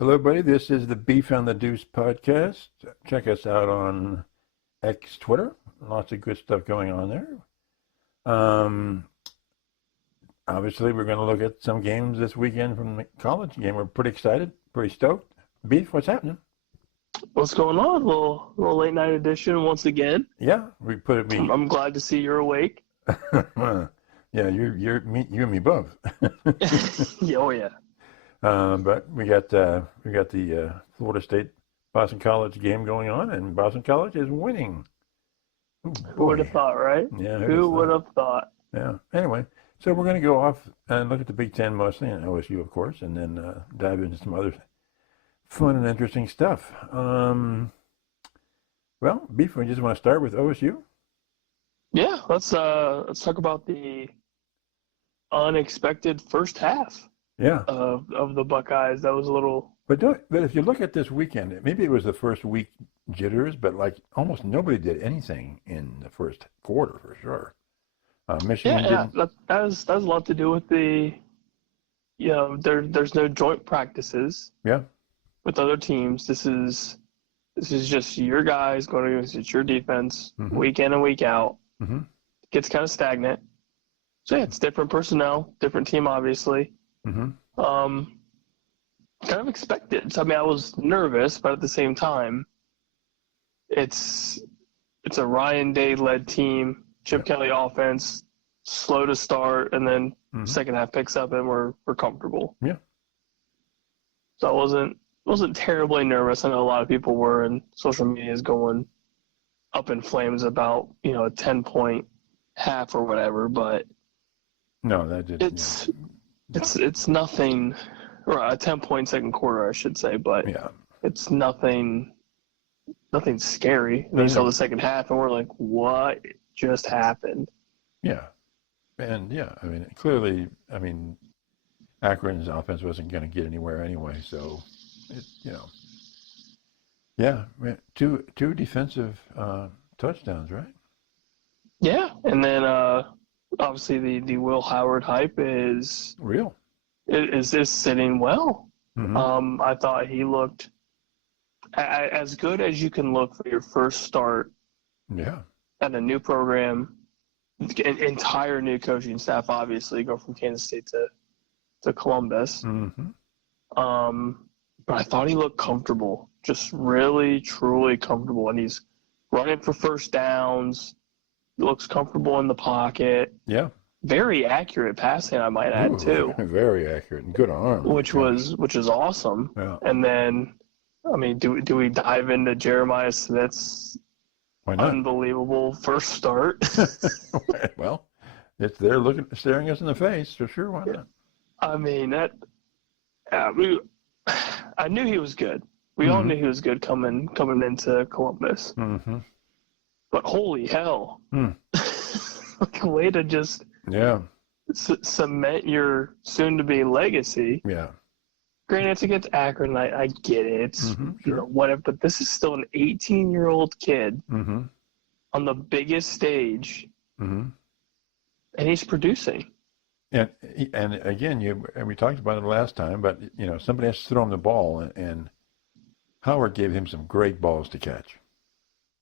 Hello, buddy. This is the Beef on the Deuce podcast. Check us out on X Twitter. Lots of good stuff going on there. Obviously, we're going to look at some games this weekend from the college game. We're pretty excited, pretty stoked. Beef, what's happening? What's going on? Little late night edition once again. Yeah, we put it. I'm glad to see you're awake. Yeah, you and me both. Yeah, oh yeah. But we got the Florida State Boston College game going on, and Boston College is winning. Ooh, Who would have thought, right? Yeah, Who would have thought? Yeah. Anyway, so we're going to go off and look at the Big Ten mostly, and OSU, of course, and then dive into some other fun and interesting stuff. Well, Beef, we just want to start with OSU. Yeah, let's talk about the unexpected first half. Yeah. Of the Buckeyes. That was a little. But if you look at this weekend, maybe it was the first week jitters, but like almost nobody did anything in the first quarter for sure. Michigan didn't. That has a lot to do with the, there's no joint practices. Yeah. With other teams, this is just your guys going against your defense week in and week out. Mm-hmm. Gets kind of stagnant. So yeah, it's different personnel, different team, obviously. Mm-hmm. Kind of expected. So, I mean, I was nervous, but at the same time, it's a Ryan Day-led team, Chip Kelly offense, slow to start, and then second half picks up, and we're comfortable. Yeah. So I wasn't terribly nervous. I know a lot of people were, and social media is going up in flames about a 10-point half or whatever, but no, that didn't. It's nothing, or a 10-point second quarter, I should say, but it's nothing scary. And then you saw the second half, and we're like, what just happened? Yeah. And, I mean, clearly, Akron's offense wasn't going to get anywhere anyway, so, two defensive touchdowns, right? Yeah, and then obviously the Will Howard hype is real. Is sitting well. Mm-hmm. I thought he looked as good as you can look for your first start. Yeah. At a new program, entire new coaching staff. Obviously, go from Kansas State to Columbus. Mm-hmm. But I thought he looked comfortable, just really, truly comfortable, and he's running for first downs. Looks comfortable in the pocket. Yeah. Very accurate passing, I might add, too. Very accurate and good arm. Which is awesome. Yeah. And then, I mean, do we dive into Jeremiah Smith's unbelievable first start? Well, it's there staring us in the face, for sure. Why not? I mean, I knew he was good. We all knew he was good coming into Columbus. Mm-hmm. But holy hell. Like a way to just cement your soon-to-be legacy. Yeah. Granted, it's against Akron. I get it. It's whatever. But this is still an 18-year-old kid on the biggest stage, and he's producing. And again, we talked about it last time, but somebody has to throw him the ball, and Howard gave him some great balls to catch.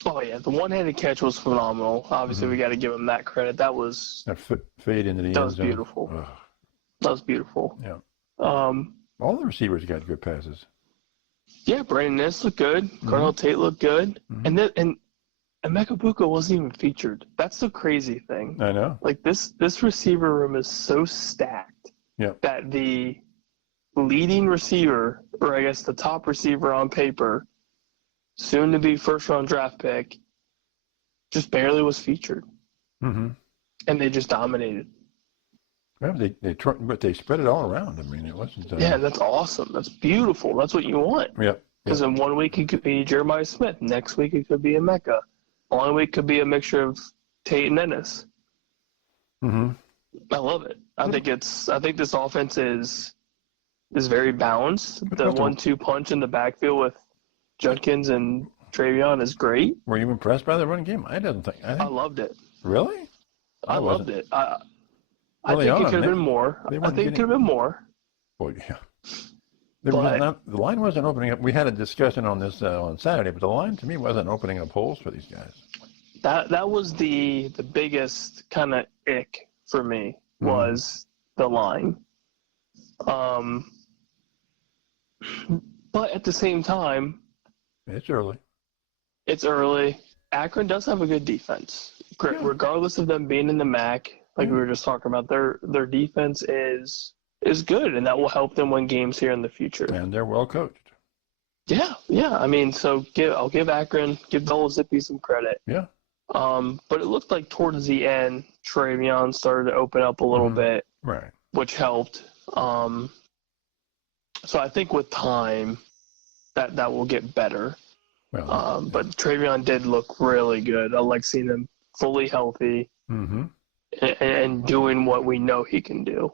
Oh, yeah. The one-handed catch was phenomenal. Obviously, we got to give him that credit. That was... That fade into the end zone. That was beautiful. Ugh. That was beautiful. Yeah. All the receivers got good passes. Yeah, Brandon Ness looked good. Cardinal Tate looked good. And Emeka Buka wasn't even featured. That's the crazy thing. I know. Like, this receiver room is so stacked that the leading receiver, or I guess the top receiver on paper, soon to be first-round draft pick, just barely was featured. And they just dominated. Well, but they spread it all around. I mean, it wasn't. That's awesome. That's beautiful. That's what you want. Yeah. Because in 1 week it could be Jeremiah Smith. Next week it could be Emeka. Following week could be a mixture of Tate and Ennis. I love it. I think this offense is very balanced. The 1-2 punch in the backfield with Judkins and Travion is great. Were you impressed by the running game? I loved it. Really? I loved it. I think it could have been more. I think it could have been more. Well, yeah. The But line wasn't opening up. We had a discussion on this on Saturday, but the line to me wasn't opening up holes for these guys. that was the biggest kind of ick for me was the line. But at the same time, it's early. It's early. Akron does have a good defense, regardless of them being in the MAC. Like we were just talking about, their defense is good, and that will help them win games here in the future. And they're well coached. Yeah. I mean, so I'll give Akron, give Noel Zippy some credit. Yeah. But it looked like towards the end, Travion started to open up a little bit, right, which helped. So I think with time, that will get better. Well, but Travion did look really good. I like seeing him fully healthy and doing what we know he can do.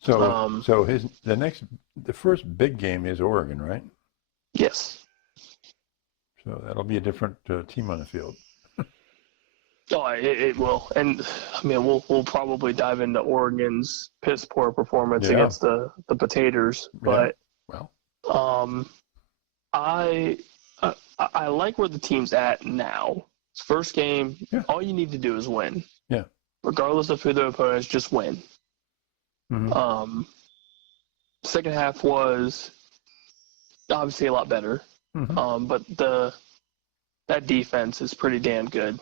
So, the first big game is Oregon, right? Yes. So that'll be a different team on the field. Oh, it will, and I mean we'll probably dive into Oregon's piss poor performance against the Potatoes, but I like where the team's at now. It's first game. Yeah. All you need to do is win. Yeah. Regardless of who the opponent is, just win. Second half was obviously a lot better. But that defense is pretty damn good.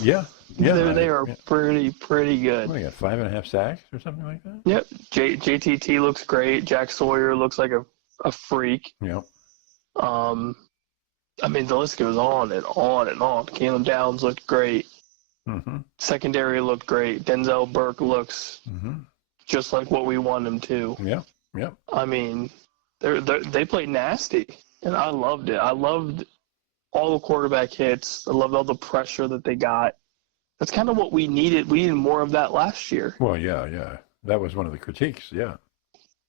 Yeah. They are pretty good. What, they got 5.5 sacks or something like that? Yep. JTT looks great. Jack Sawyer looks like a freak. Yep. I mean, the list goes on and on and on. Caleb Downs looked great. Secondary looked great. Denzel Burke looks just like what we want him to. Yeah. I mean, they played nasty, and I loved it. I loved all the quarterback hits. I loved all the pressure that they got. That's kind of what we needed. We needed more of that last year. Well, yeah. That was one of the critiques, yeah.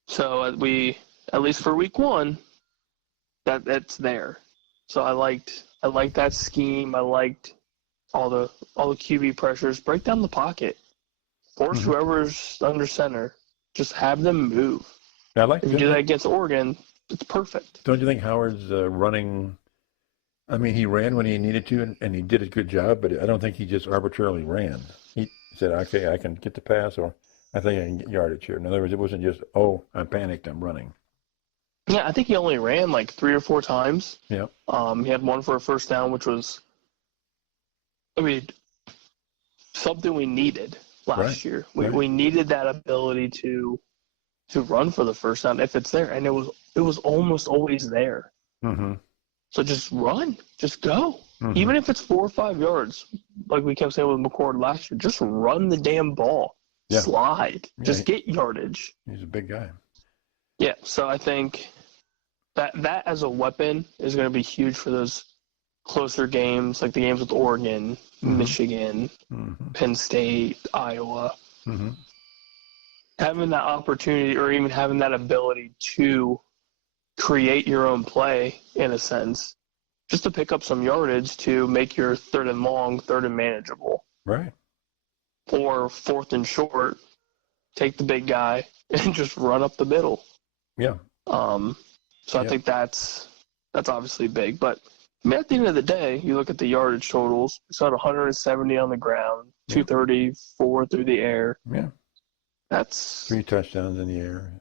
So at least for week one, that's there. So I liked that scheme. I liked all the QB pressures. Break down the pocket. Force whoever's under center. Just have them move. If you do that against Oregon, it's perfect. Don't you think Howard's running? I mean, he ran when he needed to, and he did a good job. But I don't think he just arbitrarily ran. He said, "Okay, I can get the pass, or I think I can get yardage here." In other words, it wasn't just, "Oh, I'm panicked, I'm running." Yeah, I think he only ran like 3 or 4 times. Yeah. He had one for a first down, which was, I mean, something we needed last year. We needed that ability to run for the first down if it's there, and it was almost always there. So just run, just go. Even if it's 4 or 5 yards, like we kept saying with McCord last year, just run the damn ball. Yeah. Slide. Just get yardage. He's a big guy. Yeah, so I think that as a weapon is going to be huge for those closer games, like the games with Oregon, Michigan, Penn State, Iowa. Having that opportunity or even having that ability to create your own play, in a sense, just to pick up some yardage to make your 3rd and long, 3rd and manageable. Right. Or 4th and short, take the big guy and just run up the middle. Yeah. So I think that's obviously big. But I mean, at the end of the day, you look at the yardage totals. We saw 170 on the ground, 234 through the air. Yeah. That's 3 touchdowns in the air.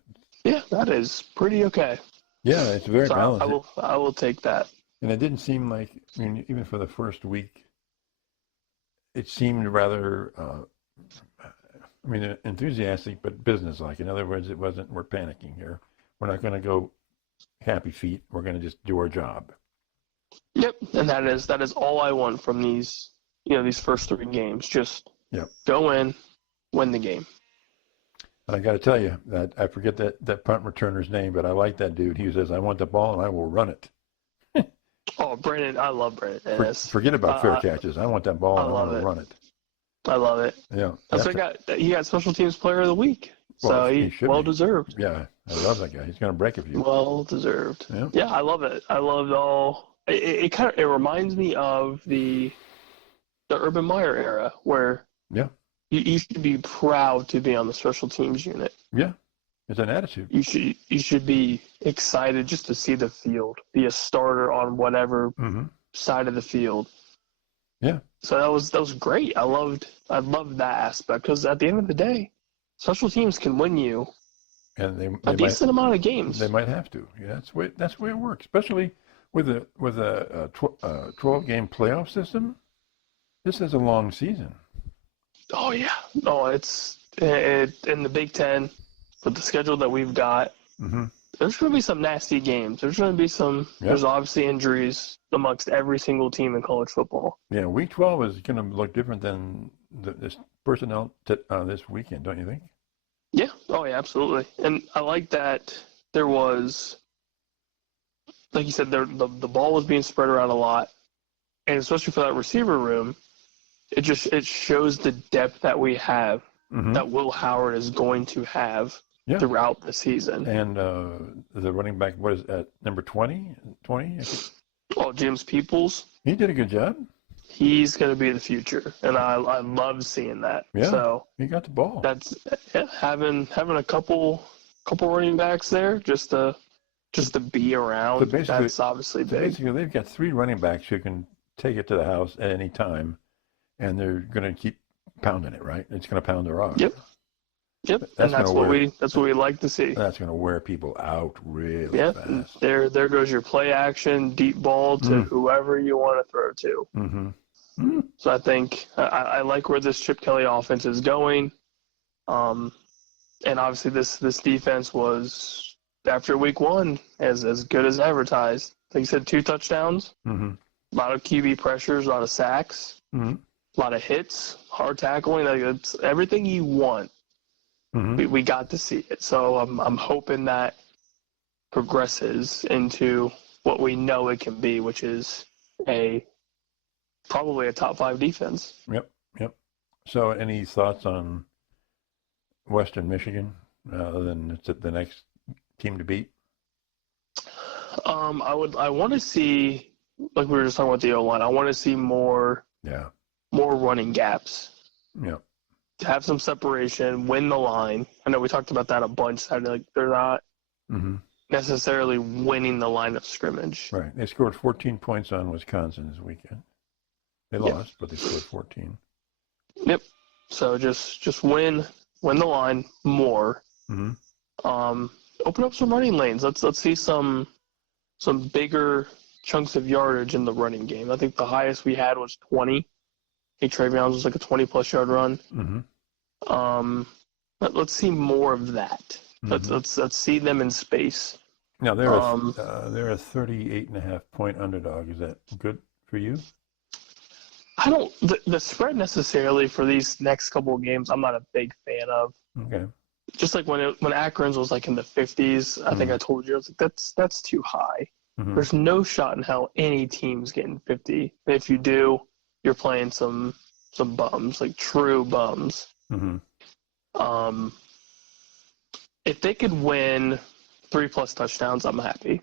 Yeah, that is pretty okay. Yeah, it's very balanced. I will take that. And it didn't seem like, I mean, even for the first week, it seemed rather, enthusiastic, but businesslike. In other words, it wasn't, we're panicking here. We're not going to go happy feet. We're going to just do our job. Yep, and that is all I want from these first 3 games. Just go in, win the game. And I got to tell you that I forget that punt returner's name, but I like that dude. He says, "I want the ball and I will run it." Oh, Brandon, I love Brandon. Forget about fair catches. I want that ball and I want to run it. I love it. Yeah, he got Special Teams Player of the Week, so he well deserved. Yeah, I love that guy. He's going to break a few. Well deserved. Yeah, I love it. I loved all. It reminds me of the Urban Meyer era where you should be proud to be on the special teams unit. Yeah. It's an attitude. You should be excited just to see the field, be a starter on whatever side of the field. Yeah. So that was great. I loved that aspect because at the end of the day, special teams can win you and a decent amount of games. They might have to. Yeah, that's the way it works, especially with a 12-game playoff system. This is a long season. Oh yeah, no, it's in the Big Ten with the schedule that we've got. There's going to be some nasty games. There's going to be some. Yep. There's obviously injuries amongst every single team in college football. Yeah, Week 12 is going to look different than this personnel this weekend, don't you think? Yeah. Oh yeah, absolutely. And I like that there was, like you said, the ball was being spread around a lot, and especially for that receiver room, it shows the depth that we have, that Will Howard is going to have throughout the season. And the running back, what is at number 20? 20? Oh, James Peoples. He did a good job. He's going to be the future, and I love seeing that. Yeah, so he got the ball. That's having a couple running backs there just to be around. That's obviously big. Basically, they've got 3 running backs who can take it to the house at any time, and they're going to keep pounding it. Right? It's going to pound the rock. Yep. That's what we like to see. That's going to wear people out really fast. There goes your play action, deep ball to whoever you want to throw to. So I think I like where this Chip Kelly offense is going. And obviously this defense was, after week 1, as good as advertised. Like you said, 2 touchdowns, a lot of QB pressures, a lot of sacks, a lot of hits, hard tackling. Like, it's everything you want. We got to see it. So I'm hoping that progresses into what we know it can be, which is probably a top 5 defense. Yep. So any thoughts on Western Michigan other than it's the next team to beat? I want to see, like we were just talking about the O-line, I want to see more running gaps. Yeah. To have some separation, win the line. I know we talked about that a bunch. Like they're not necessarily winning the line of scrimmage. Right. They scored 14 points on Wisconsin this weekend. They lost, but they scored 14. Yep. So just win the line more. Open up some running lanes. Let's see some bigger chunks of yardage in the running game. I think the highest we had was 20. I think Trayvon's was like a 20-plus yard run. Let's see more of that. Let's see them in space. Now they're a 38.5 point underdog. Is that good for you? I don't the spread necessarily for these next couple of games. I'm not a big fan of. Okay. Just like when Akron's was like in the 50s, I think I told you, I was like, that's too high. There's no shot in hell any team's getting 50. If you do, you're playing some bums, like true bums. If they could win 3+ touchdowns, I'm happy.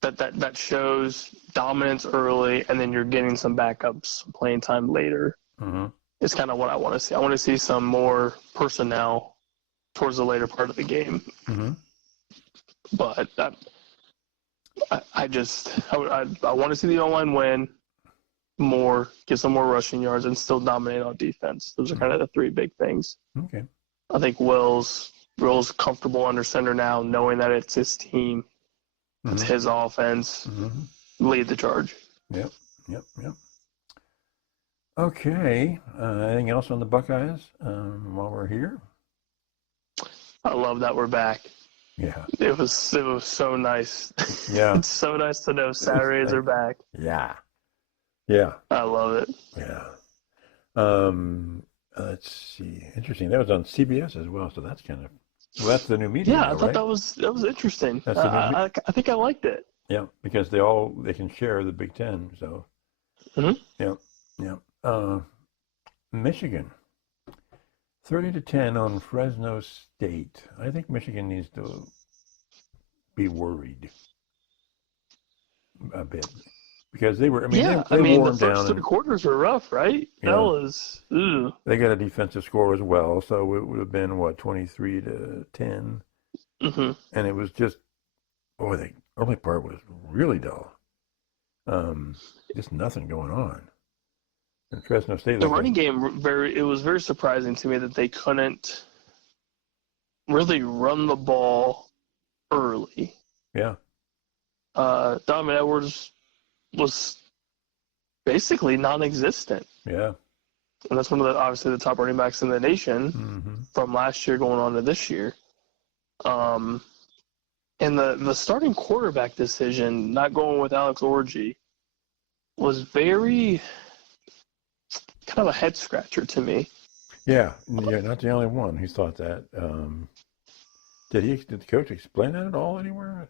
That shows dominance early, and then you're getting some backups playing time later. It's kind of what I want to see. I want to see some more personnel towards the later part of the game. But I want to see the O-line win more, get some more rushing yards, and still dominate on defense. Those are kind of the 3 big things. Okay. I think Will's comfortable under center now, knowing that it's his team, it's his offense. Lead the charge. Yep. Okay. Anything else on the Buckeyes while we're here? I love that we're back. Yeah. It was so nice. Yeah. It's so nice to know Saturdays are back. Yeah. I love it. Yeah. Let's see. Interesting. That was on CBS as well, so that's that's the new media. Yeah, now, I thought right? that was interesting. That's the new I think I liked it. Yeah, because they can share the Big Ten. So. Yeah. Michigan. 30-10 on Fresno State. I think Michigan needs to be worried a bit because they were. They wore them the down. first 3 quarters were rough, right? That was. They got a defensive score as well, so it would have been 23-10. Mm-hmm. And it was just, the early part was really dull. Just nothing going on. And Fresno State, The running game, it was very surprising to me that they couldn't really run the ball early. Yeah. Donovan Edwards was basically non-existent. Yeah. And that's one of obviously the top running backs in the nation from last year going on to this year. And the starting quarterback decision, not going with Alex Orji, was very kind of a head scratcher to me. Yeah, not the only one who thought that. Did the coach explain that at all anywhere?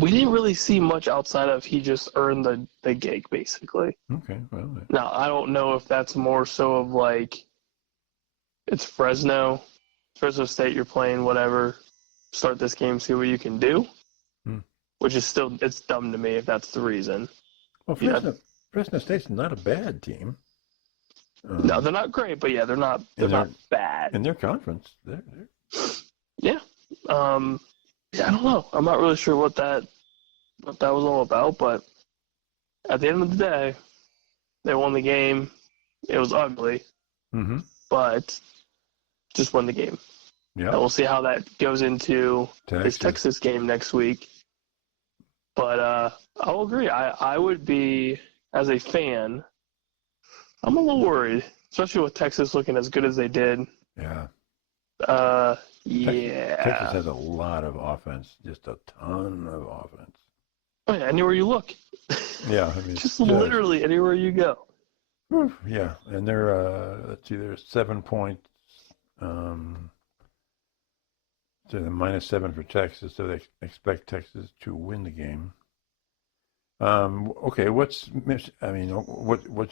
We didn't really see much outside of he just earned the gig, basically. Okay, well. Now, I don't know if that's more so of like, it's Fresno State, you're playing, whatever, start this game, see what you can do, which is still, it's dumb to me if that's the reason. Well, Fresno State's not a bad team. No, they're not great, but yeah, they're not bad. In their conference, yeah. Yeah, I don't know. I'm not really sure what that was all about, but at the end of the day, they won the game. It was ugly, but just won the game. Yeah. And we'll see how that goes into this Texas game next week. But I'll agree. I would be, as a fan, I'm a little worried, especially with Texas looking as good as they did. Yeah. Yeah. Texas has a lot of offense, just a ton of offense. Oh, yeah, anywhere you look. Yeah, I mean, just literally anywhere you go. Yeah, and they're let's see, they're 7 points. So the -7 for Texas, so they expect Texas to win the game. Okay, what's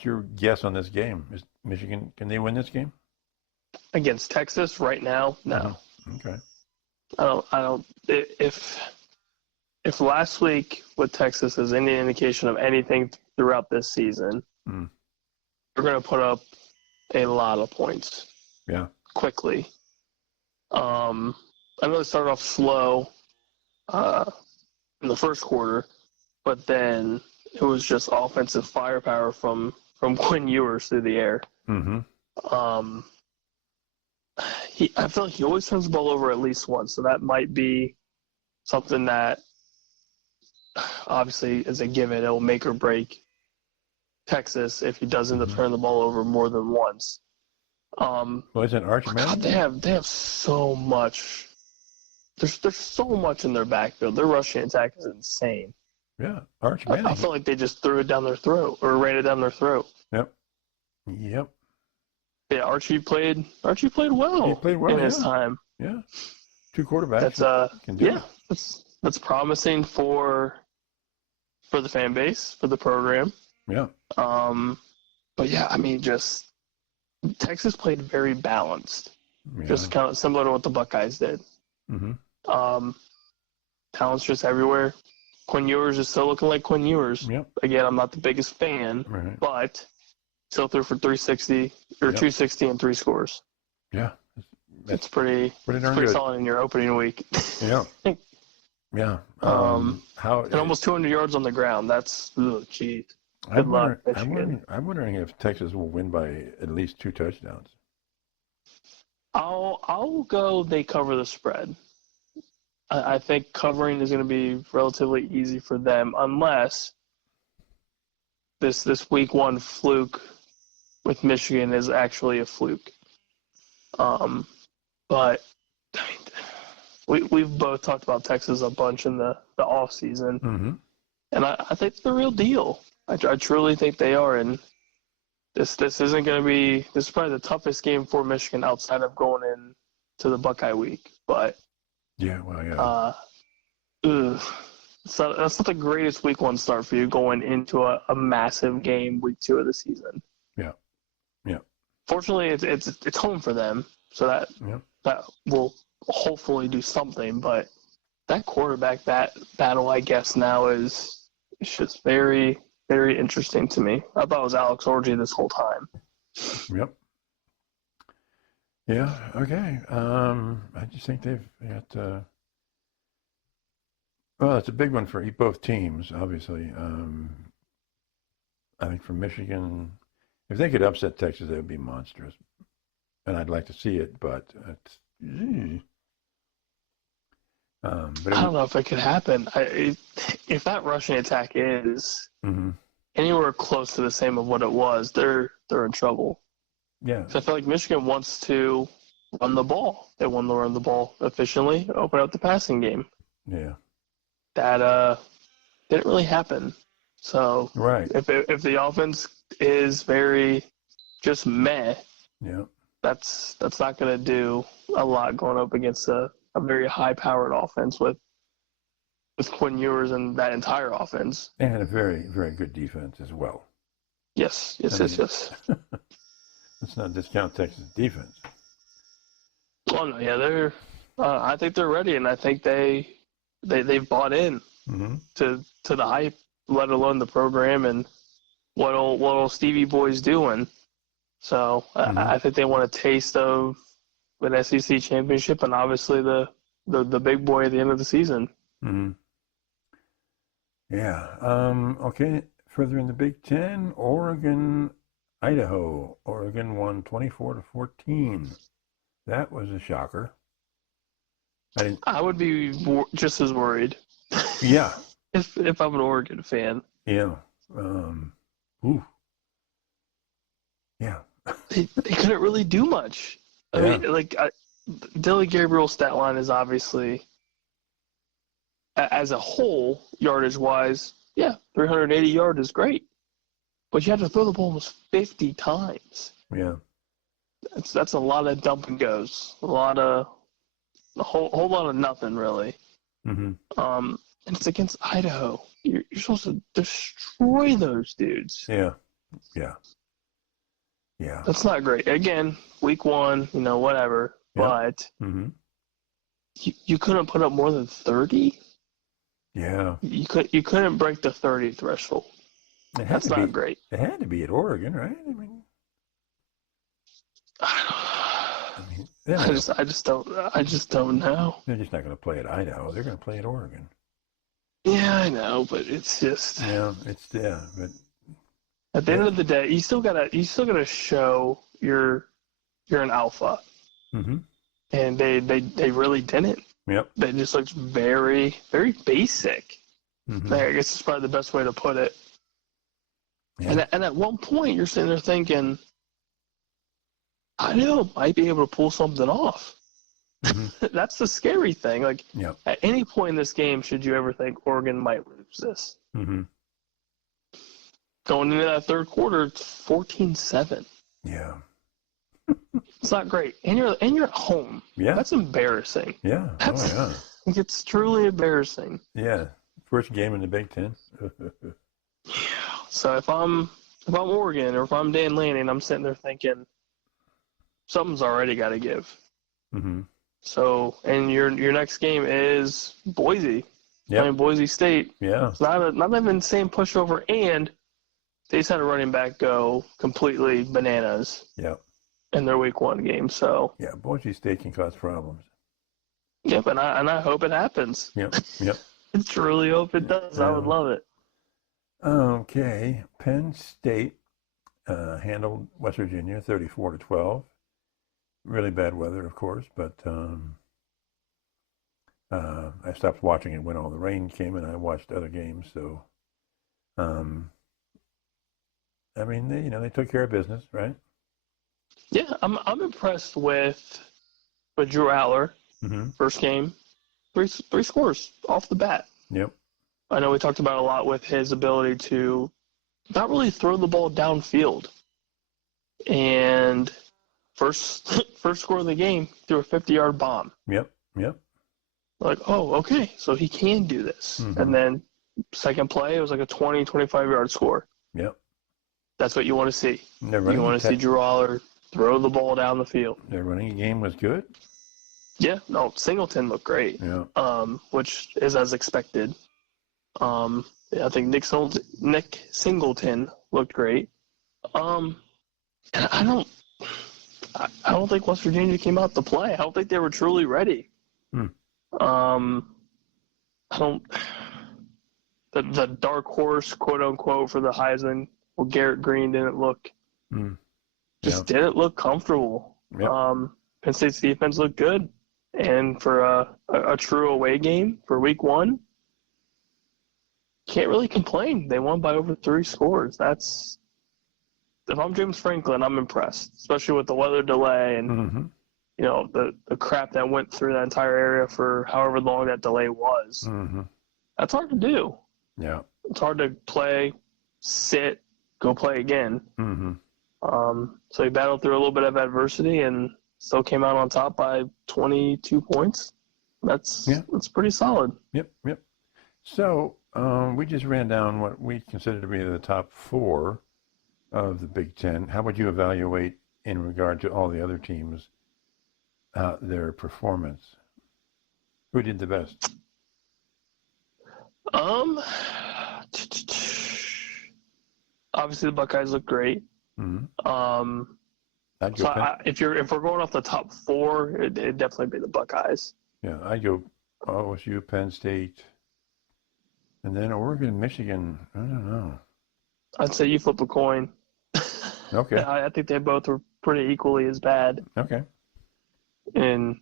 your guess on this game? Is Michigan, can they win this game? Against Texas right now? No. Okay. I don't. If last week with Texas is any indication of anything throughout this season, we're going to put up a lot of points. Yeah. Quickly. I know they started off slow in the first quarter, but then it was just offensive firepower from Quinn Ewers through the air. I feel like he always turns the ball over at least once, so that might be something that obviously is a given. It'll make or break Texas if he does end up turning the ball over more than once. Well, isn't Arch Manning? God, they have so much. There's so much in their backfield. Their rushing attack is insane. Yeah, Arch Manning. I feel like they just threw it down their throat or ran it down their throat. Yep. Yeah, Archie played well. He played well in his time. Yeah, 2 quarterbacks. Can do it. That's promising for the fan base, for the program. Yeah. But yeah, I mean, just Texas played very balanced, just kind of similar to what the Buckeyes did. Talent's just everywhere. Quinn Ewers is still looking like Quinn Ewers. Yep. Again, I'm not the biggest fan, but still threw for 360 or 260 and 3 scores. Yeah. It's pretty solid in your opening week. Yeah. Yeah. And almost 200 yards on the ground. That's, geez. Good luck, Michigan. I'm wondering if Texas will win by at least 2 touchdowns. I'll go they cover the spread. I think covering is going to be relatively easy for them unless this week 1 fluke with Michigan is actually a fluke. But we've both talked about Texas a bunch in the off season, and I think they're the real deal. I truly think they are, and this isn't going to be. This is probably the toughest game for Michigan outside of going in to the Buckeye week. But so that's not the greatest week 1 start for you going into a massive game week 2 of the season. Yeah. Fortunately, it's home for them, so that will hopefully do something. But that quarterback battle, I guess now it's just very, very interesting to me. I thought it was Alex Orji this whole time. Yep. Yeah. Okay. I just think they've got Well, it's a big one for both teams, obviously. I think for Michigan, if they could upset Texas, it would be monstrous. And I'd like to see it, but it's. I don't know if it could happen. If that rushing attack is anywhere close to the same of what it was, they're in trouble. Yeah. So I feel like Michigan wants to run the ball. They want to run the ball efficiently, open up the passing game. Yeah. That didn't really happen. So right. If the offense is very just meh, yeah, that's not going to do a lot going up against a very high-powered offense with Quinn Ewers and that entire offense. And a very, very good defense as well. Yes. Let's not discount Texas defense. Well, no, yeah, I think they're ready, and I think they've bought in to the hype, let alone the program and what old Stevie Boy's doing. So I think they want a taste of an SEC championship and obviously the big boy at the end of the season. Yeah. Okay. Further in the Big Ten, Oregon, Idaho. Oregon won 24-14. That was a shocker. I would be just as worried. Yeah. if I'm an Oregon fan. Yeah. Yeah. They couldn't really do much. I mean, Dylan Gabriel's stat line is obviously, as a whole, yardage-wise, 380 yards is great. But you had to throw the ball almost 50 times. Yeah. That's a lot of dump and goes. A whole lot of nothing, really. And it's against Idaho. You're supposed to destroy those dudes. Yeah. That's not great. Again, week one, whatever. Yeah. But you couldn't put up more than 30? Yeah. You couldn't break the 30 threshold. That's not great. It had to be at Oregon, right? I just don't know. They're just not going to play at Idaho. They're going to play at Oregon. Yeah, I know, but it's just. Yeah, but. At the end of the day, you still gotta show you're an alpha. And they really didn't. Yep. They just looked very, very basic. I guess it's probably the best way to put it. Yeah. And at one point, you're sitting there thinking, Idaho might be able to pull something off. That's the scary thing. Like, at any point in this game, should you ever think Oregon might lose this? Going into that third quarter, it's 14-7. Yeah. It's not great. And you're at home. Yeah. That's embarrassing. Yeah. It's truly embarrassing. Yeah. First game in the Big Ten. Yeah. So if I'm Oregon or if I'm Dan Lanning, I'm sitting there thinking something's already got to give. So, and your next game is Boise. Playing Boise State. Yeah. It's not even the same pushover, and they just had a running back go completely bananas. In their week one game, so. Yeah, Boise State can cause problems. Yep, and I hope it happens. Yep. I truly hope it does. I would love it. Okay, Penn State handled West Virginia 34-12. Really bad weather, of course, but I stopped watching it when all the rain came, and I watched other games. So, they took care of business, right? Yeah, I'm impressed with Drew Aller. First game, three scores off the bat. Yep. I know we talked about a lot with his ability to not really throw the ball downfield. And first score of the game, threw a 50-yard bomb. Yep. Like, oh, okay, so he can do this. And then second play, it was like a 20, 25-yard score. Yep. That's what you want to see. You want to see Drew Aller throw the ball down the field. Their running game was good. Yeah, no, Singleton looked great. Yeah. Which is as expected. I think Nick Singleton looked great. And I don't think West Virginia came out to play. I don't think they were truly ready. I I don't. The dark horse, quote unquote, for the Heisman, well, Garrett Green didn't look didn't look comfortable. Yep. Penn State's defense looked good, and for a true away game for Week 1, can't really complain. They won by over 3 scores. That's, if I'm James Franklin, I'm impressed, especially with the weather delay and the crap that went through that entire area for however long that delay was. That's hard to do. Yeah. It's hard to play, sit, go play again. So he battled through a little bit of adversity and still came out on top by 22 points. That's pretty solid. Yep. So we just ran down what we consider to be the top 4 of the Big Ten. How would you evaluate in regard to all the other teams, their performance? Who did the best? Obviously the Buckeyes look great. If we're going off the top 4, it'd definitely be the Buckeyes. Yeah, I'd go OSU, Penn State, and then Oregon, Michigan. I don't know. I'd say you flip a coin. Okay. I think they both were pretty equally as bad. Okay. And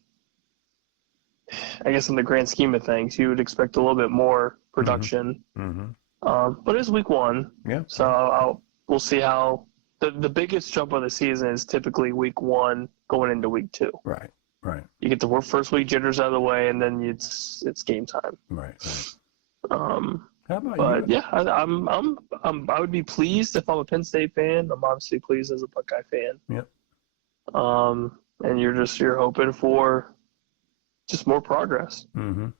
I guess in the grand scheme of things, you would expect a little bit more production. But it's Week 1. Yeah. So we'll see how the biggest jump of the season is typically Week 1 going into Week 2. Right. You get the first week jitters out of the way, and then it's game time. Right. How about you? Yeah, I would be pleased if I'm a Penn State fan. I'm obviously pleased as a Buckeye fan. Yep. And you're hoping for just more progress. How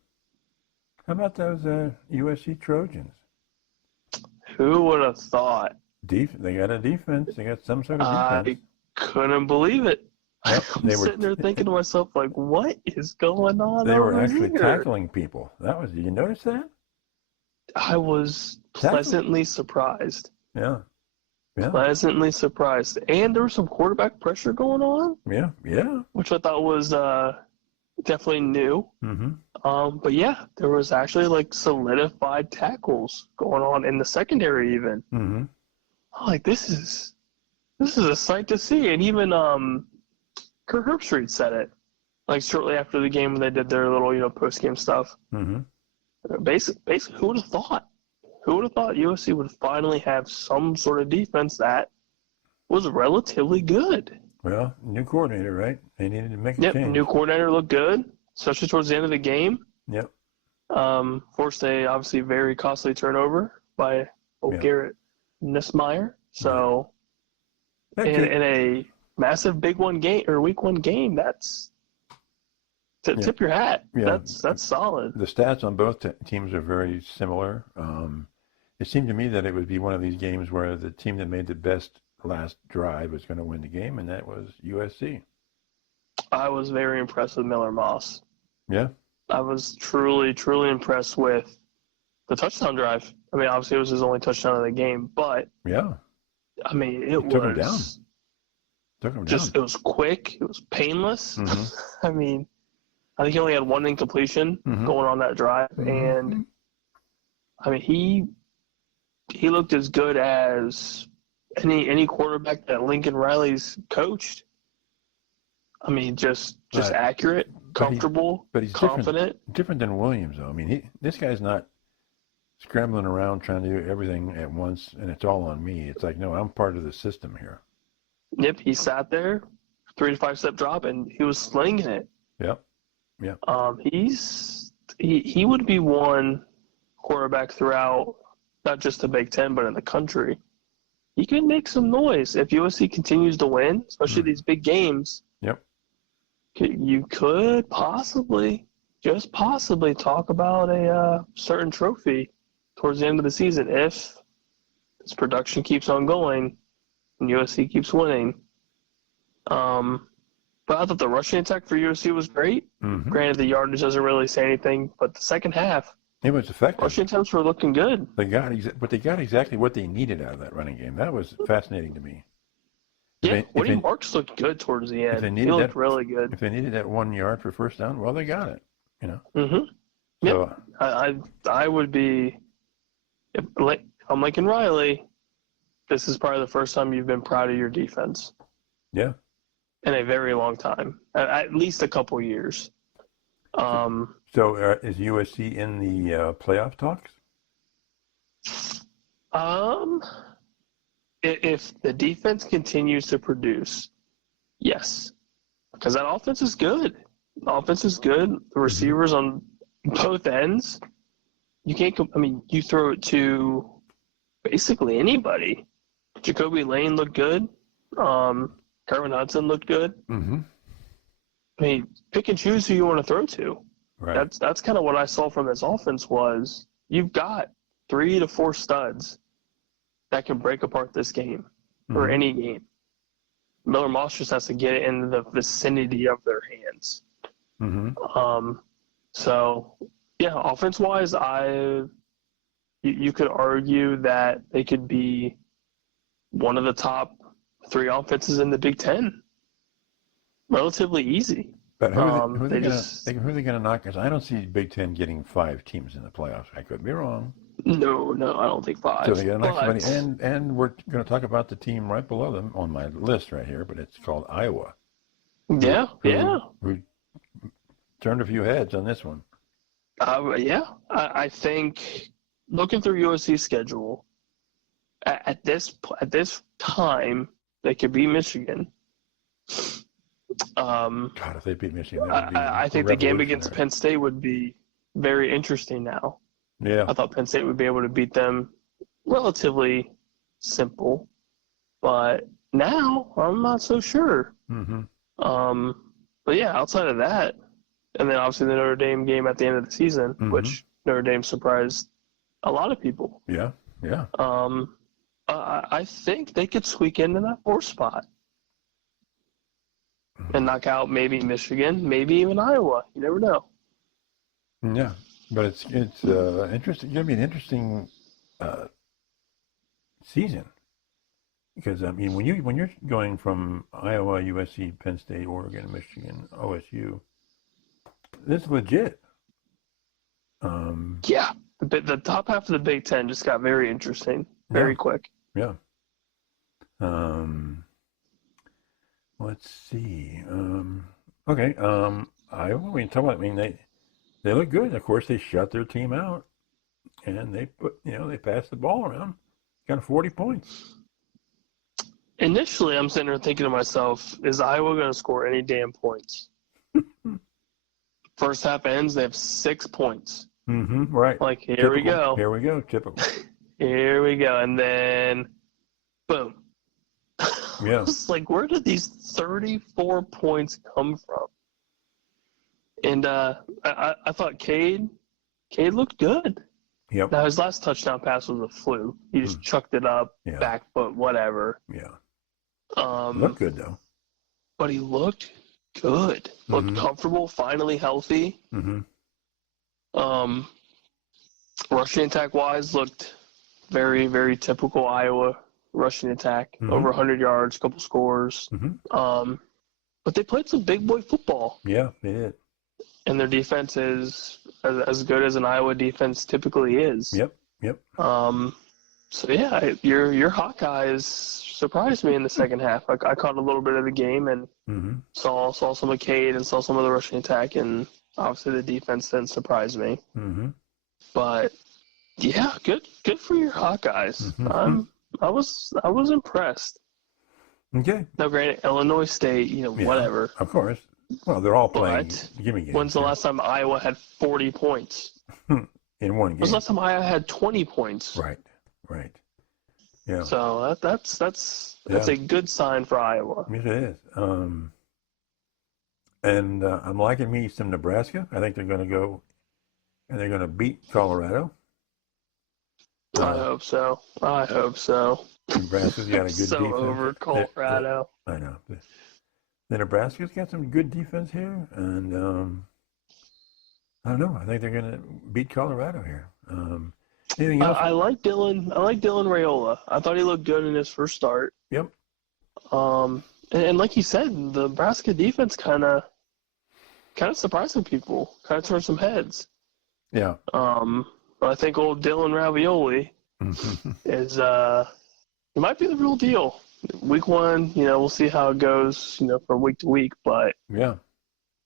about those USC Trojans? Who would have thought? They got a defense. They got some sort of defense. I couldn't believe it. Yep, I'm sitting there thinking to myself, like, what is going on? They were actually here? tackling people. Did you notice that? I was pleasantly surprised. Yeah. Pleasantly surprised. And there was some quarterback pressure going on. Yeah. Which I thought was definitely new. But yeah, there was actually like solidified tackles going on in the secondary even. I'm like, this is a sight to see. And even Kirk Herbstreit said it, like shortly after the game when they did their little post-game stuff. Basically, who would have thought? Who would have thought USC would finally have some sort of defense that was relatively good? Well, new coordinator, right? They needed to make a change. New coordinator looked good, especially towards the end of the game. Yep. Forced a obviously very costly turnover by Garrett Nussmeier. So, in a massive Week 1 game, that's tip your hat. Yeah. That's solid. The stats on both teams are very similar. It seemed to me that it would be one of these games where the team that made the best last drive was going to win the game, and that was USC. I was very impressed with Miller Moss. Yeah. I was truly, truly impressed with the touchdown drive. I mean, obviously it was his only touchdown of the game, but I mean, it took him down. It was quick. It was painless. I mean, I think he only had one incompletion going on that drive, and I mean, he looked as good as any quarterback that Lincoln Riley's coached. I mean, just accurate, comfortable, but he's confident. Different than Williams, though. I mean, this guy's not scrambling around trying to do everything at once, and it's all on me. It's like, no, I'm part of the system here. Yep, he sat there, 3 to 5 step drop, and he was slinging it. Yep. He would be one quarterback throughout not just the Big Ten, but in the country. He can make some noise if USC continues to win, especially these big games. Yep. You could possibly talk about a certain trophy towards the end of the season if this production keeps on going and USC keeps winning. But I thought the rushing attack for USC was great. Granted, the yardage doesn't really say anything, but the second half, it was effective. Rushing attempts were looking good. They got exactly what they needed out of that running game. That was fascinating to me. Woody Marks looked good towards the end. He looked really good. If they needed that 1 yard for first down, well, they got it. So, I would be, I'm Lincoln Riley. This is probably the first time you've been proud of your defense. Yeah. In a very long time, at least a couple years. So is USC in the playoff talks? If the defense continues to produce, yes, because that offense is good. The offense is good. The receivers on both ends, you can't. You throw it to basically anybody. Jacoby Lane looked good. Kerwin Hudson looked good. Mm-hmm. Pick and choose who you want to throw to. Right. That's kind of what I saw from this offense was you've got 3 to 4 studs that can break apart this game or any game. Miller Moss just has to get it in the vicinity of their hands. Mm-hmm. So, yeah, offense-wise, you could argue that they could be one of the top 3 offenses in the Big Ten. Relatively easy. But who are they going to knock? Because I don't see Big Ten getting 5 teams in the playoffs. I could be wrong. No, I don't think 5. So they got to knock somebody. And we're going to talk about the team right below them on my list right here, but it's called Iowa. Yeah. Who turned a few heads on this one. I think looking through USC's schedule, at this time, they could beat Michigan. God, if they beat Michigan, that would be I think the game against Penn State would be very interesting now. Yeah. I thought Penn State would be able to beat them relatively simple, but now I'm not so sure. Mm-hmm. But yeah, outside of that, and then obviously the Notre Dame game at the end of the season, which Notre Dame surprised a lot of people. Yeah. I think they could squeak into that 4th spot and knock out maybe Michigan, maybe even Iowa. You never know. Yeah, but it's interesting. It's going to be an interesting season because when you're going from Iowa, USC, Penn State, Oregon, Michigan, OSU, this is legit. Yeah, the top half of the Big Ten just got very interesting, very quick. Yeah. Let's see. Okay. Iowa. We can talk about. They look good. Of course, they shut their team out, and they they passed the ball around. Got 40 points. Initially, I'm sitting there thinking to myself, is Iowa going to score any damn points? First half ends, they have 6 points. Mm-hmm. Right. Like, here we go. Here we go. Typical. Here we go. And then, boom. Yeah. It's like, where did these 34 points come from? And I thought Cade looked good. Yep. Now, his last touchdown pass was a fluke. He just chucked it up, back foot, whatever. Yeah. Looked good, though. But he looked good. Looked comfortable, finally healthy. Mm-hmm. Rushing attack-wise, looked very, very typical Iowa rushing attack. Over 100 yards, couple scores. But they played some big boy football. Yeah, they did. And their defense is as good as an Iowa defense typically is. Yep. So yeah, your Hawkeyes surprised me in the second half. I caught a little bit of the game and saw some of Cade and saw some of the rushing attack, and obviously the defense didn't surprise me. But yeah, good for your Hawkeyes. I was impressed. Okay. Now, granted, Illinois State, whatever. Of course. Well, they're all playing gimme games. When's the last time Iowa had 40 points? In one game. When's the last time Iowa had 20 points? Right. Yeah. So that's a good sign for Iowa. Yes, it is. And I'm liking me some Nebraska. I think they're going to go and they're going to beat Colorado. I hope so. Nebraska's got a good so defense. Over Colorado. I know. The Nebraska's got some good defense here, and I don't know. I think they're going to beat Colorado here. Anything else? I like Dylan Raiola. I thought he looked good in his first start. Yep. And like you said, the Nebraska defense kind of surprised some people. Kind of turned some heads. Yeah. I think old Dylan Ravioli is it might be the real deal. Week 1, we'll see how it goes, from week to week. But yeah,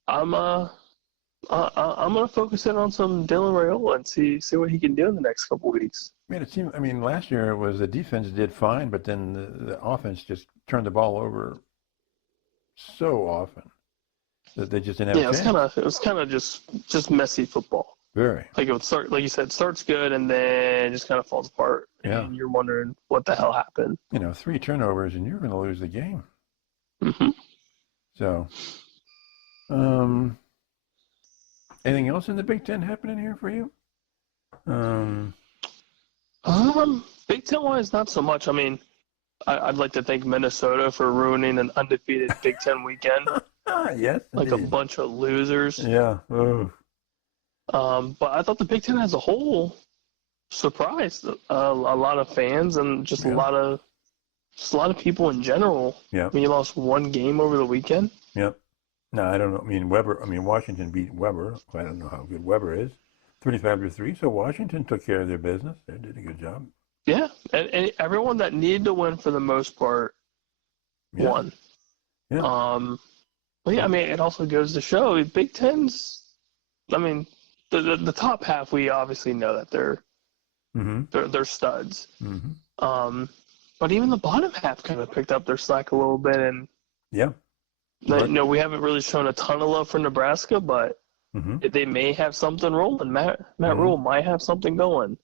I'm gonna focus in on some Dylan Raiola and see what he can do in the next couple weeks. Last year it was the defense did fine, but then the offense just turned the ball over so often that they just didn't have a chance. It was kind of just messy football. Very. Like it would start, like you said, starts good and then just kind of falls apart. Yeah. And you're wondering what the hell happened. 3 turnovers and you're going to lose the game. Mm-hmm. So, anything else in the Big Ten happening here for you? Big Ten wise, not so much. I'd like to thank Minnesota for ruining an undefeated Big Ten weekend. Yes, like indeed. A bunch of losers. Yeah. Oh. But I thought the Big Ten as a whole surprised a lot of fans and just a lot of people in general. Yeah. You lost 1 game over the weekend. Yep. No, I don't know. Washington beat Weber. I don't know how good Weber is. 35-3. So Washington took care of their business. They did a good job. Yeah, and everyone that needed to win for the most part won. Yeah. But it also goes to show Big Ten's. The top half, we obviously know that they're studs. Mm-hmm. But even the bottom half kind of picked up their slack a little bit, and yeah, we haven't really shown a ton of love for Nebraska, but they may have something rolling. Matt Rule might have something going.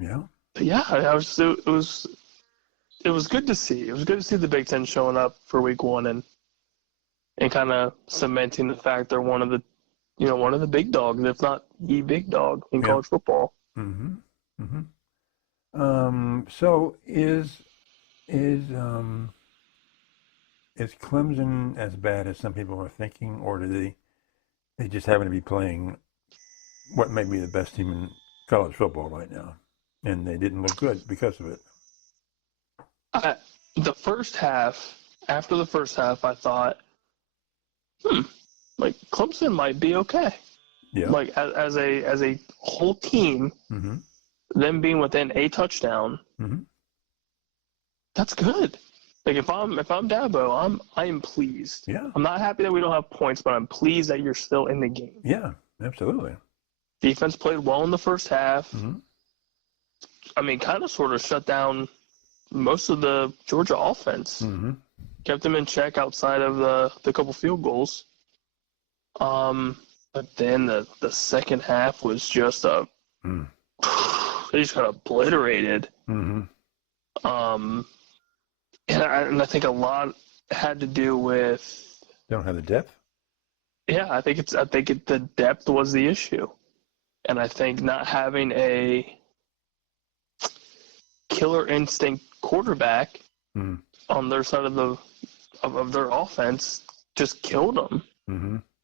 Yeah. But yeah, it was good to see. It was good to see the Big Ten showing up for week 1 and kind of cementing the fact they're one of the big dogs, if not the big dog in college football. Mm-hmm. Mm-hmm. So is Clemson as bad as some people are thinking, or do they just happen to be playing what may be the best team in college football right now, and they didn't look good because of it? The first half, after the first half, I thought, Clemson might be okay. Yeah. As a whole team, them being within a touchdown, that's good. If I'm Dabo, I am pleased. Yeah. I'm not happy that we don't have points, but I'm pleased that you're still in the game. Yeah, absolutely. Defense played well in the first half. Kind of sort of shut down most of the Georgia offense. Kept them in check outside of the couple field goals. But then the second half was just they just got obliterated. And I think a lot had to do with they don't have the depth. Yeah, I think the depth was the issue, and I think not having a killer instinct quarterback on their side of their offense just killed them.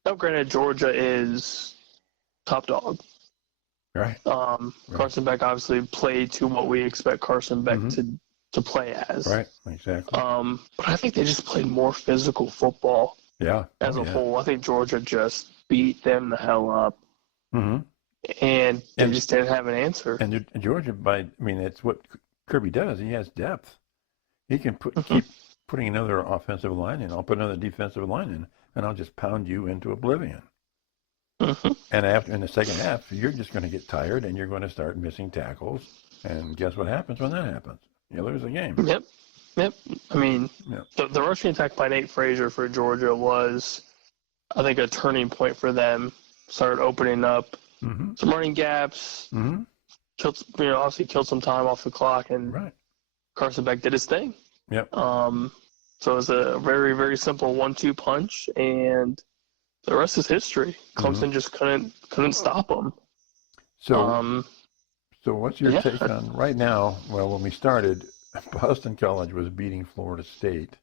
Now, granted, Georgia is top dog. Right. Carson Beck obviously played to what we expect Carson Beck to play as. Right, exactly. But I think they just played more physical football. Yeah. As a whole, I think Georgia just beat them the hell up. And they just didn't have an answer. And Georgia, it's what Kirby does. He has depth. He can keep putting another offensive line in. I'll put another defensive line in, and I'll just pound you into oblivion. And in the second half, you're just going to get tired, and you're going to start missing tackles. And guess what happens when that happens? You lose the game. Yep. The rushing attack by Nate Frazier for Georgia was, I think, a turning point for them. Started opening up some running gaps. Obviously killed some time off the clock, and Carson Beck did his thing. Yep. So it was a very, very simple 1-2 punch, and the rest is history. Clemson just couldn't stop them. So what's your take on right now? Well, when we started, Boston College was beating Florida State,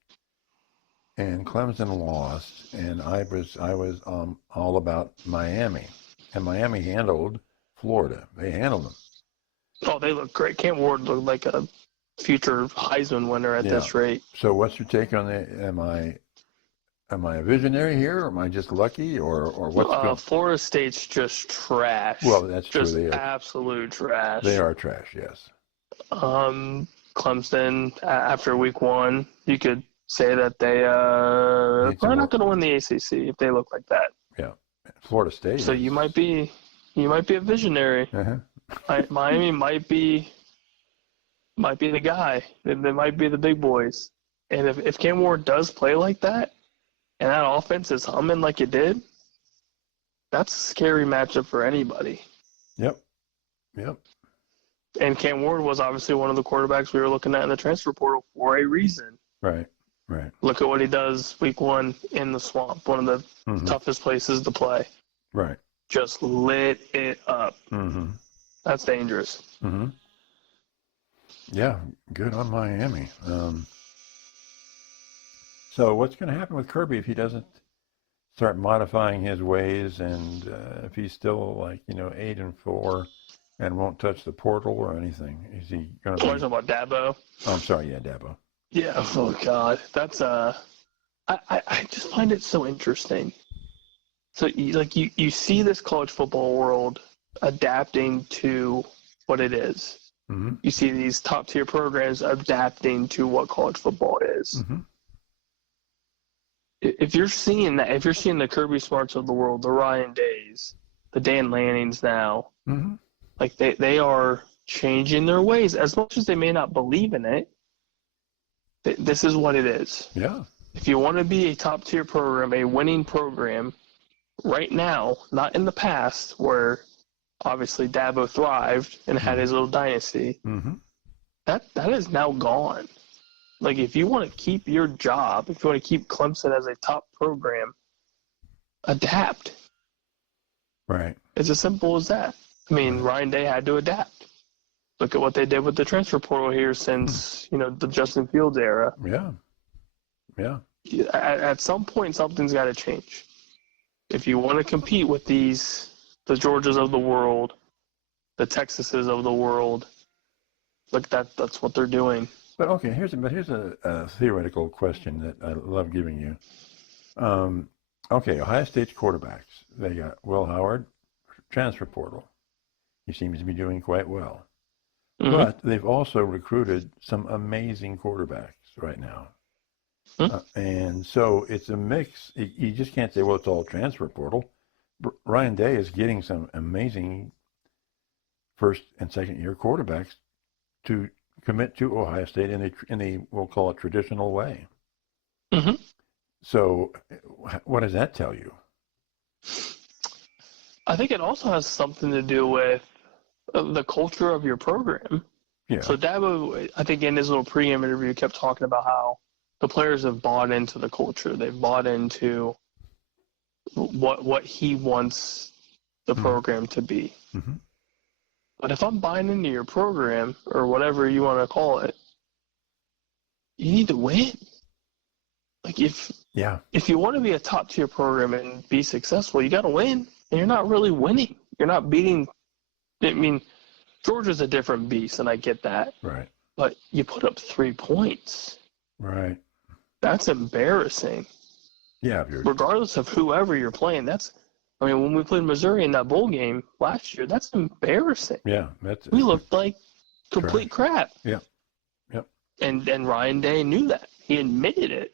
and Clemson lost, and I was all about Miami, and Miami handled Florida. They handled them. Oh, they look great. Cam Ward looked like a future Heisman winner at this rate. So what's your take on am I am I a visionary here, or am I just lucky, or what's going? Florida State's just trash. Well, that's just true. They are absolute trash. They are trash. Yes. Clemson after week 1, you could say that they probably not going to win the ACC if they look like that. Yeah, Florida State. So you might be a visionary. Miami might be the guy. They might be the big boys. And if Cam Ward does play like that, and that offense is humming like it did, that's a scary matchup for anybody. Yep. And Cam Ward was obviously one of the quarterbacks we were looking at in the transfer portal for a reason. Right. Look at what he does week 1 in the swamp, one of the toughest places to play. Right. Just lit it up. That's dangerous. Yeah, good on Miami. So what's going to happen with Kirby if he doesn't start modifying his ways, and if he's still 8-4 and won't touch the portal or anything? Is he going to? Talking about Dabo. Oh, I'm sorry. Yeah, Dabo. Yeah. Oh God, that's I just find it so interesting. So you see this college football world adapting to what it is. You see these top tier programs adapting to what college football is. If you're seeing that, if you're seeing the Kirby Smarts of the world, the Ryan Days, the Dan Lannings now, they are changing their ways. As much as they may not believe in it, this is what it is. Yeah. If you want to be a top tier program, a winning program, right now, not in the past where obviously Dabo thrived and had his little dynasty, that is now gone. Like, if you want to keep your job, if you want to keep Clemson as a top program, adapt. Right. It's as simple as that. I mean, Ryan Day had to adapt. Look at what they did with the transfer portal here since, the Justin Fields era. Yeah. At some point, something's got to change. If you want to compete with the Georgias of the world, the Texases of the world, look, that's what they're doing. But okay, here's a theoretical question that I love giving you. Okay, Ohio State's quarterbacks. They got Will Howard, transfer portal. He seems to be doing quite well. But they've also recruited some amazing quarterbacks right now. And so it's a mix. You just can't say, well, it's all transfer portal. Ryan Day is getting some amazing first and second year quarterbacks to commit to Ohio State in a we'll call it traditional way. So what does that tell you? I think it also has something to do with the culture of your program. Yeah. So Dabo, I think in his little pre-game interview, kept talking about how the players have bought into the culture. They've bought into what he wants the program to be. But if I'm buying into your program, or whatever you want to call it, you need to win. Like, if you want to be a top tier program and be successful, you got to win. And you're not really winning. You're not beating. I mean, Georgia's a different beast, and I get that. Right. But you put up 3 points. Right. That's embarrassing. Yeah. Regardless of whoever you're playing, when we played Missouri in that bowl game last year, that's embarrassing. Yeah. We looked like complete crap. Yeah. Yep. And Ryan Day knew that. He admitted it.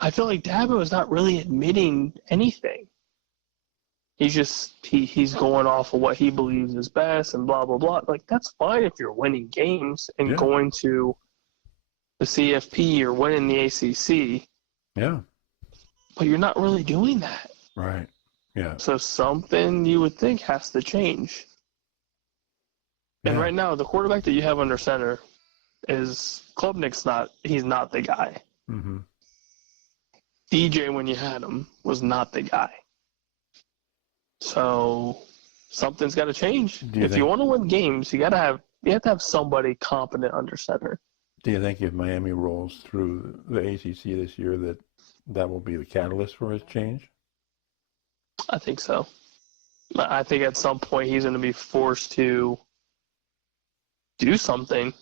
I feel like Dabo is not really admitting anything. He's just he's going off of what he believes is best and blah blah blah. Like, that's fine if you're winning games and going to the CFP or winning the ACC. Yeah. But you're not really doing that. Right. Yeah. So something you would think has to change. And right now, the quarterback that you have under center is Klubnik's he's not the guy. DJ, when you had him, was not the guy. So something's got to change. If you want to win games, you have to have somebody competent under center. Do you think if Miami rolls through the ACC this year that will be the catalyst for his change? I think so. I think at some point he's going to be forced to do something.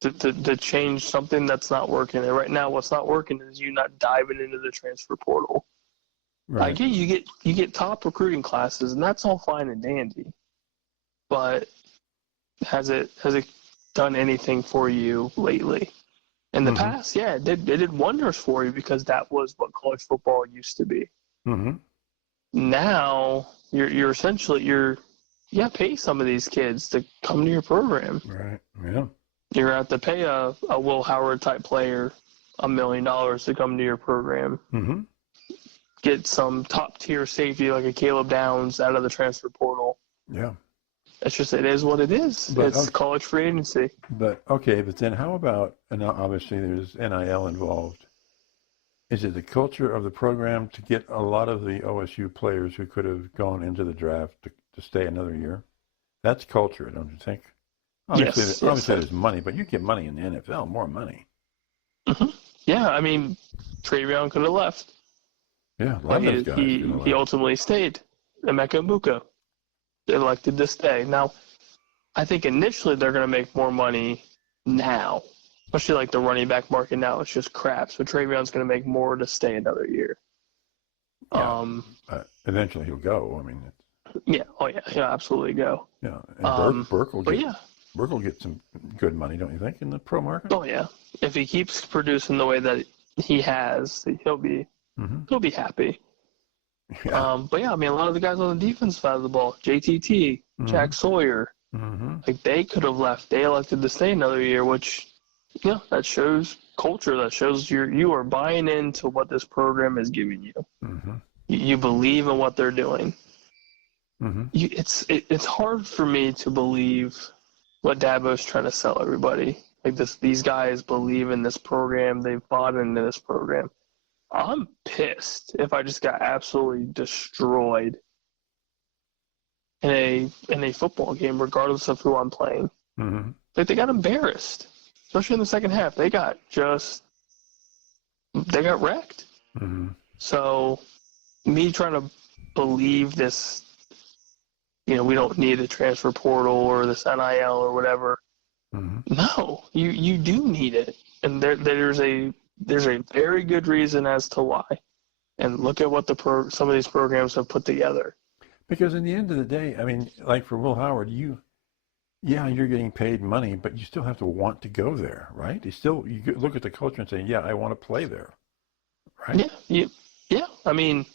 to change something that's not working. And right now, what's not working is you not diving into the transfer portal. Right. I get you get top recruiting classes, and that's all fine and dandy. But has it done anything for you lately? In the past, yeah, it did wonders for you because that was what college football used to be. Mm-hmm. Now you're essentially pay some of these kids to come to your program. Right. Yeah. You're going to have to pay a Will Howard type player $1 million to come to your program. Mm-hmm. Get some top tier safety like a Caleb Downs out of the transfer portal. Yeah. It's just, it is what it is. But, it's college free agency. But then how about, and obviously there's NIL involved. Is it the culture of the program to get a lot of the OSU players who could have gone into the draft to stay another year? That's culture, don't you think? Obviously, obviously there's money, but you get money in the NFL, more money. Mm-hmm. Yeah, I mean, Travion could have left. Yeah, a lot of those guys he ultimately stayed. Emeka Mbuka elected to stay. Now, I think initially they're going to make more money now, especially like the running back market now. It's just crap. So Travion's going to make more to stay another year. Yeah, eventually he'll go. I mean, he'll absolutely go. Yeah, and Burke will get. Yeah. Burke will get some good money, don't you think, in the pro market? Oh yeah, if he keeps producing the way that he has, he'll be happy. Yeah. But yeah, I mean, a lot of the guys on the defense side of the ball, JTT, Jack Sawyer, like they could have left. They elected to stay another year, which, that shows culture. That shows you are buying into what this program is giving you. You believe in what they're doing. It's hard for me to believe what Dabo's trying to sell everybody. Like these guys believe in this program. They've bought into this program. I'm pissed if I just got absolutely destroyed in a football game, regardless of who I'm playing. Like they got embarrassed, especially in the second half. They got wrecked. So me trying to believe this, we don't need a transfer portal or this NIL or whatever. No, you do need it, and there's a very good reason as to why. And look at what some of these programs have put together. Because in the end of the day, I mean, like for Will Howard, you're getting paid money, but you still have to want to go there, right? You look at the culture and say, yeah, I want to play there, right? Yeah. I mean,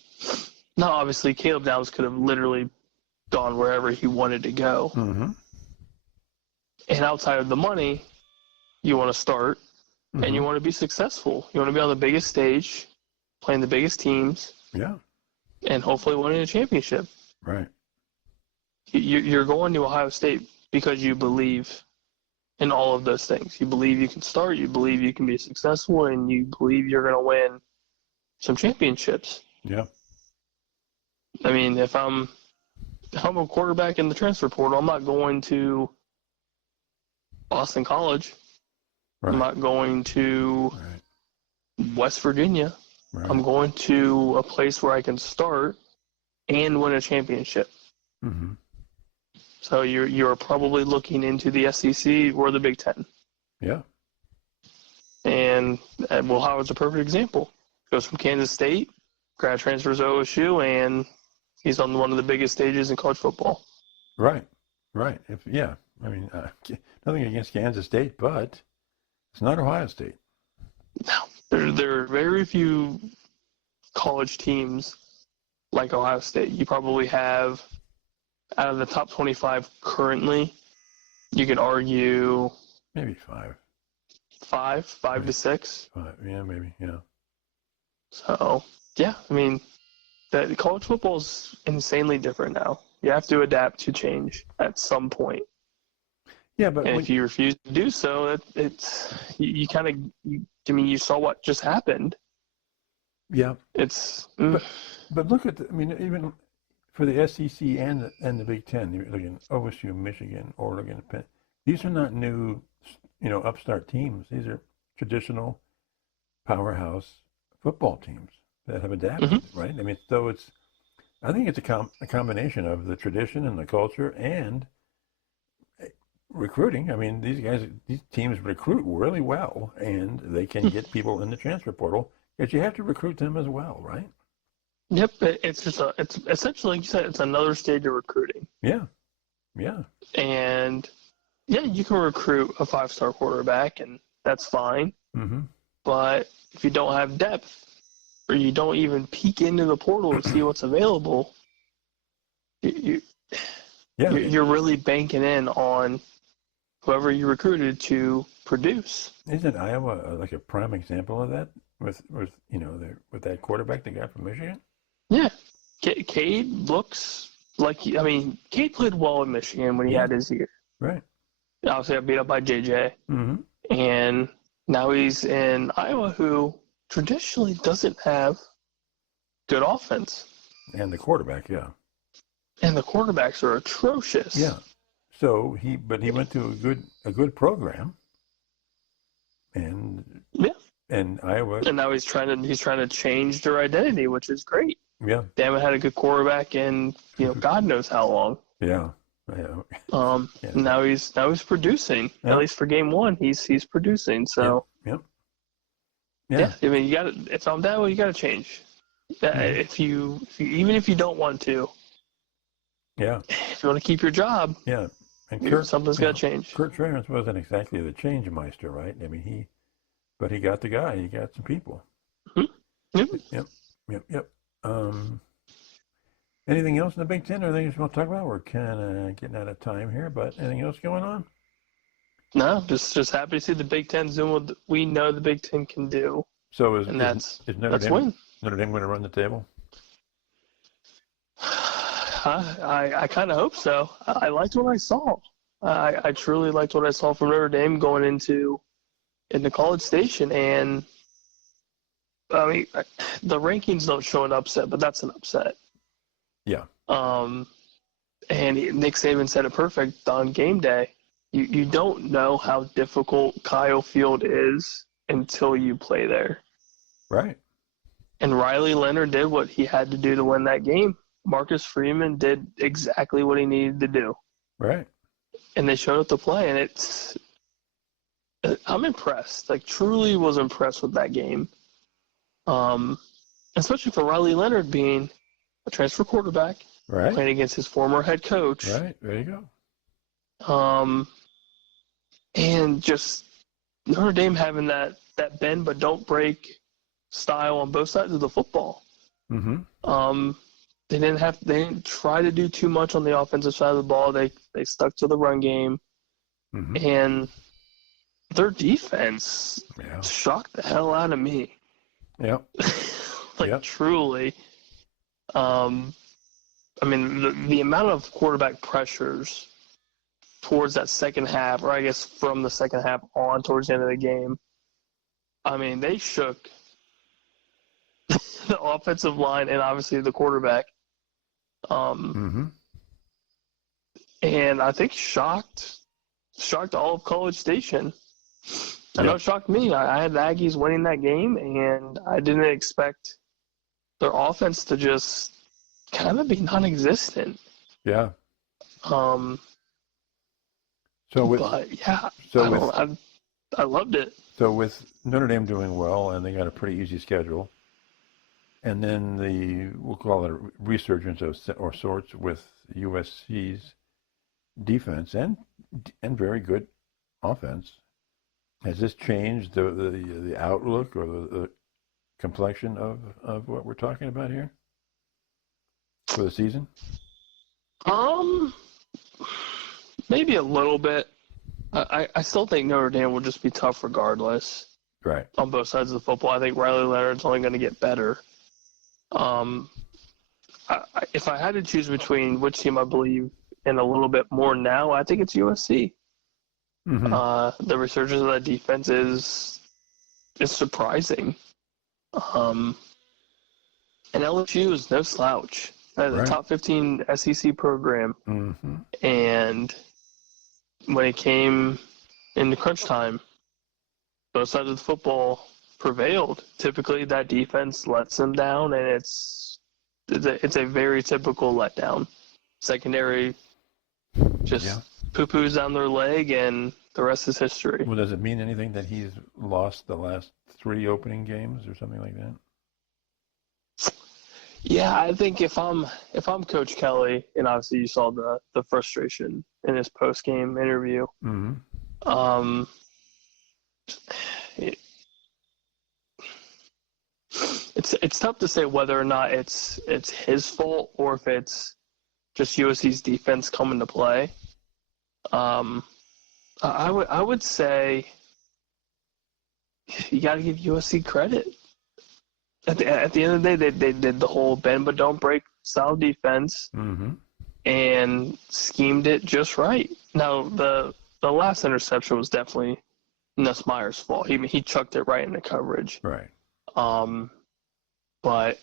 now obviously Caleb Downs could have literally gone wherever he wanted to go. And outside of the money, you want to start. And you want to be successful. You want to be on the biggest stage, playing the biggest teams. Yeah. And hopefully winning a championship. Right. You're going to Ohio State because you believe in all of those things. You believe you can start. You believe you can be successful. And you believe you're going to win some championships. Yeah. I mean, if I'm a quarterback in the transfer portal, I'm not going to Boston College. Right. I'm not going to West Virginia. Right. I'm going to a place where I can start and win a championship. So you're probably looking into the SEC or the Big Ten. Yeah. And Will Howard's a perfect example. Goes from Kansas State, grad transfers to OSU, and he's on one of the biggest stages in college football. Right. I mean, nothing against Kansas State, but it's not Ohio State. No, there are very few college teams like Ohio State. You probably have, out of the top 25 currently, you could argue maybe five to six. Maybe. So, I mean, that college football is insanely different now. You have to adapt to change at some point. Yeah, but if you refuse to do so, you you saw what just happened. Yeah. But look at even for the SEC and the Big Ten, you're looking at OSU, Michigan, Oregon, Penn. These are not new, upstart teams. These are traditional powerhouse football teams that have adapted, right? I mean, so I think it's a combination of the tradition and the culture and recruiting. I mean, these teams recruit really well, and they can get people in the transfer portal, but you have to recruit them as well, right? Yep, it's essentially, like you said, it's another stage of recruiting. Yeah. And yeah, you can recruit a 5-star quarterback, and that's fine. Mm-hmm. But if you don't have depth, or you don't even peek into the portal to see what's available, you're really banking in on whoever you recruited to produce. Isn't Iowa like a prime example of that with that quarterback they got from Michigan? Yeah, Cade looks like Cade played well in Michigan when he had his year. Right. Obviously, got beat up by JJ, mm-hmm. and now he's in Iowa, who traditionally doesn't have good offense. And the quarterback, yeah. And the quarterbacks are atrocious. Yeah. So he went to a good program, and Iowa. And now he's trying to change their identity, which is great. Yeah. They haven't had a good quarterback in God knows how long. Yeah. Now he's producing. Yeah. At least for game one, he's producing. So. Yeah. I mean, if I'm that way, you got to change. If you even if you don't want to. Yeah. If you want to keep your job. Yeah. And something's got to change. Kurt Trammers wasn't exactly the change meister, right? I mean, but he got the guy. He got some people. Mm-hmm. Yep. Anything else in the Big Ten? Or anything you want to talk about? We're kind of getting out of time here, but anything else going on? No, just happy to see the Big Ten doing what we know the Big Ten can do. So is Notre Dame going to run the table? I kind of hope so. I liked what I saw. I truly liked what I saw from Notre Dame going into College Station, and I mean the rankings don't show an upset, but that's an upset. Yeah. And Nick Saban said it perfect on game day. You don't know how difficult Kyle Field is until you play there. Right. And Riley Leonard did what he had to do to win that game. Marcus Freeman did exactly what he needed to do. Right. And they showed up to play, and I'm impressed. Like, truly was impressed with that game. Especially for Riley Leonard being a transfer quarterback. Right. Playing against his former head coach. Right. There you go. And just Notre Dame having that bend but don't break style on both sides of the football. Mm-hmm. They didn't try to do too much on the offensive side of the ball. They stuck to the run game. Mm-hmm. And their defense shocked the hell out of me. Yeah. Truly. I mean, the amount of quarterback pressures towards that second half, or I guess from the second half on towards the end of the game, I mean, they shook the offensive line and obviously the quarterback. Mm-hmm. And I think shocked all of College Station. I know it shocked me. I had the Aggies winning that game, and I didn't expect their offense to just kind of be non-existent. Yeah. I loved it. So with Notre Dame doing well, and they got a pretty easy schedule, and then we'll call it a resurgence of sorts with USC's defense and very good offense. Has this changed the outlook or the complexion of what we're talking about here for the season? Maybe a little bit. I still think Notre Dame will just be tough regardless. Right. On both sides of the football. I think Riley Leonard's only going to get better. If I had to choose between which team I believe in a little bit more now, I think it's USC. Mm-hmm. The resurgence of that defense is surprising. And LSU is no slouch. The top 15 SEC program. Mm-hmm. And when it came into crunch time, both sides of the football prevailed. Typically, that defense lets them down, and it's a very typical letdown. Secondary just poo-poos down their leg, and the rest is history. Well, does it mean anything that he's lost the last 3 opening games or something like that? Yeah, I think if I'm Coach Kelly, and obviously you saw the frustration in his post-game interview. Mm-hmm. It's tough to say whether or not it's his fault or if it's just USC's defense coming to play. I would say you got to give USC credit. At the end of the day, they did the whole bend but don't break style defense, mm-hmm. and schemed it just right. Now the last interception was definitely Nussmeier's fault. He chucked it right into coverage. Right. But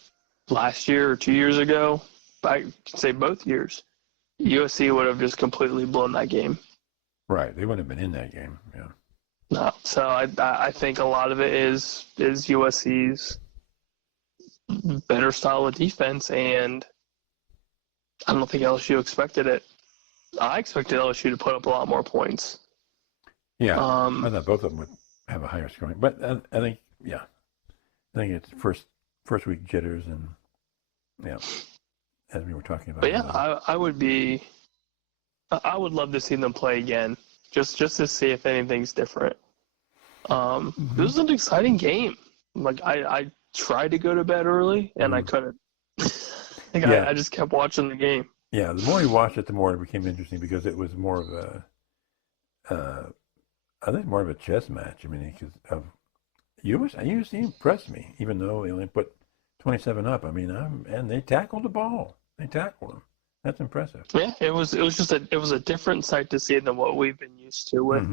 last year or 2 years ago, I can say both years, USC would have just completely blown that game. Right. They wouldn't have been in that game. Yeah. No. So I think a lot of it is USC's better style of defense, and I don't think LSU expected it. I expected LSU to put up a lot more points. Yeah. I thought both of them would have a higher scoring. But I think it's first week jitters, and yeah, as we were talking about. But yeah, I would love to see them play again, just to see if anything's different. Mm-hmm. This was an exciting game. Like I tried to go to bed early and I couldn't. I just kept watching the game. Yeah, the more you watched it, the more it became interesting because it was more of a chess match. I mean, because of USC impressed me, even though they only put 27 up. I mean, and they tackled the ball. They tackled them. That's impressive. Yeah, it was a different sight to see than what we've been used to with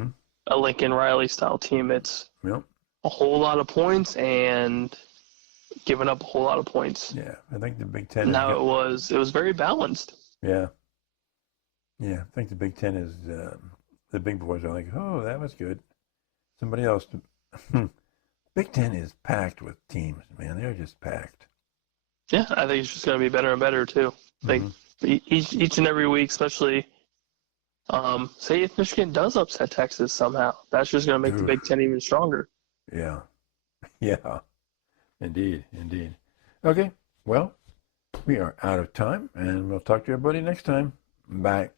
a Lincoln Riley style team. It's a whole lot of points and giving up a whole lot of points. Yeah, I think the Big Ten. Now it was very balanced. Yeah. Yeah, I think the Big Ten is the big boys are like, oh, that was good. Somebody else. Big Ten is packed with teams, man. They're just packed. Yeah, I think it's just going to be better and better too. Like each and every week, especially. Say if Michigan does upset Texas somehow, that's just going to make the Big Ten even stronger. Yeah. Yeah. Indeed. Okay. Well, we are out of time, and we'll talk to everybody next time. Bye.